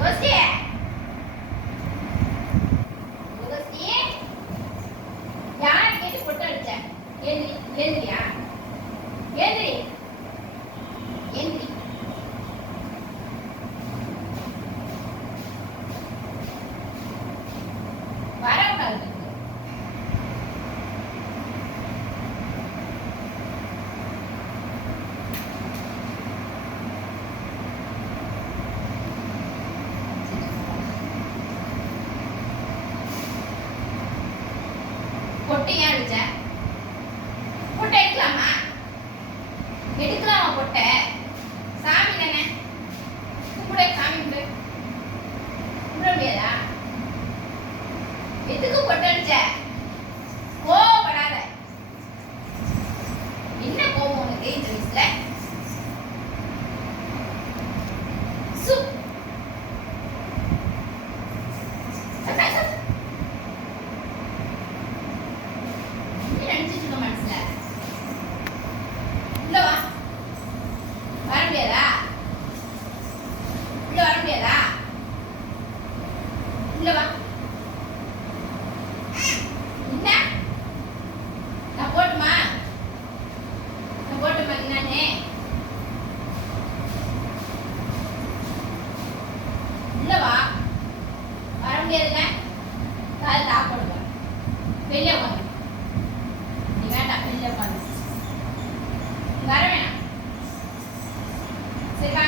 ரோஸ்டி ரோஸ்டி யாரை கேட்டு பொட்டு அடிச்ச? ஏந்திரி ஏந்திரியா ஏந்திரி ஏந்திரி. வரக்கூடாது. பொட்டு ஏன் அடிச்ச? பொட்டை எடுக்கலாமா? எடுக்கலாமா பொட்டை? சாமி தானே, கும்பிட சாமி கும்பிட கும்பிட முடியாதா? எதுக்கு பொட்டு அடிச்ச? கோவப்படாத. என்ன கோவம் உனக்கு இந்த வயசுல? சு நினைச்சிட்டு இருக்க மனசுல உள்ள வா. வர முடியாதா? உள்ள வர முடியாதா? உள்ள வா. என்ன நான் போட்டுமா? நான் போட்டுமா? என்னன்னு உள்ள வா. வர முடியாதுல்ல? காலை லாக் போடுவா. வெளியே உட்காந்து. நீ வேண்டாம், வெளியே உட்காந்து. வர வேணாம். சரி வா.